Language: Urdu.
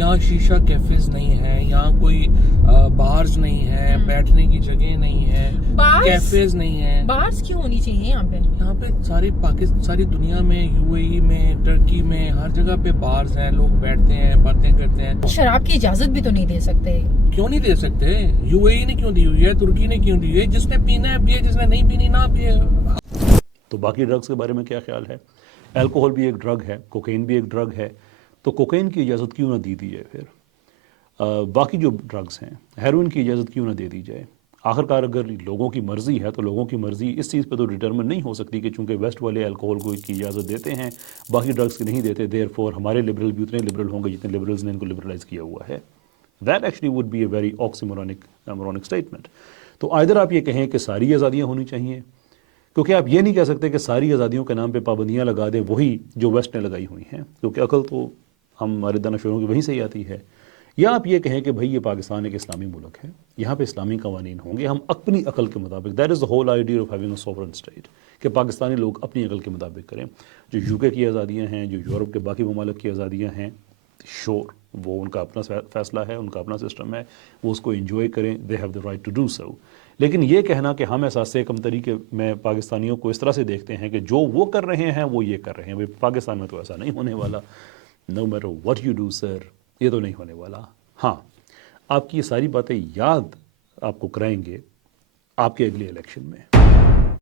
یہاں شیشہ کیفیز نہیں ہے, یہاں کوئی بارز نہیں ہے, بیٹھنے کی جگہ نہیں ہے, کیفیز نہیں ہے. بارز کیوں ہونی چاہیے یہاں پہ ساری دنیا میں, یو اے ای میں, ٹرکی میں, ہر جگہ پہ بارز ہیں, لوگ بیٹھتے ہیں, باتیں کرتے ہیں. شراب کی اجازت بھی تو نہیں دے سکتے. کیوں نہیں دے سکتے؟ یو اے ای نے کیوں دی ہوئی ہے, ترکی نے کیوں دی ہوئی ہے؟ جس نے پینا ہے پیے, جس نے نہیں پینی نہ پیے. تو باقی ڈرگز کے بارے میں کیا خیال ہے؟ الکوہول بھی ایک ڈرگ ہے, کوکین بھی ایک ڈرگ ہے, تو کوکین کی اجازت کیوں نہ دی جائے پھر؟ باقی جو ڈرگز ہیں, ہیروئن کی اجازت کیوں نہ دے دی جائے؟ آخرکار اگر لوگوں کی مرضی ہے تو لوگوں کی مرضی اس چیز پہ تو ڈٹرمن نہیں ہو سکتی کہ چونکہ ویسٹ والے الکوہول کو کی اجازت دیتے ہیں, باقی ڈرگز کی نہیں دیتے, دیر فور ہمارے لبرل بھی اتنے لبرل ہوں گے جتنے لبرلز نے ان کو لبرلائز کیا ہوا ہے. That actually would be a very oxymoronic statement. تو آئدر آپ یہ کہیں کہ ساری آزادیاں ہونی چاہیے, کیونکہ آپ یہ نہیں کہہ سکتے کہ ساری آزادیوں کے نام پہ پابندیاں لگا دیں وہی جو ویسٹ نے لگائی ہوئی ہیں, کیونکہ عقل تو ہمارے دانشوروں کی وہیں سے ہی آتی ہے. یا آپ یہ کہیں کہ بھئی یہ پاکستان ایک اسلامی ملک ہے, یہاں پہ اسلامی قوانین ہوں گے, ہم اپنی عقل کے مطابق, that is the whole idea of having a sovereign state, کہ پاکستانی لوگ اپنی عقل کے مطابق کریں. جو یو کے کی آزادیاں ہیں, جو یورپ کے باقی ممالک کی آزادیاں ہیں, شور وہ ان کا اپنا فیصلہ ہے, ان کا اپنا سسٹم ہے, وہ اس کو انجوائے کریں, they have the right to do so. لیکن یہ کہنا کہ ہم احساس کمتری کے میں پاکستانیوں کو اس طرح سے دیکھتے ہیں کہ جو وہ کر رہے ہیں وہ یہ کر رہے ہیں, پاکستان میں تو ایسا نہیں ہونے والا, no matter what you do sir, یہ تو نہیں ہونے والا. ہاں, آپ کی یہ ساری باتیں یاد آپ کو کرائیں گے آپ کے اگلے الیکشن میں.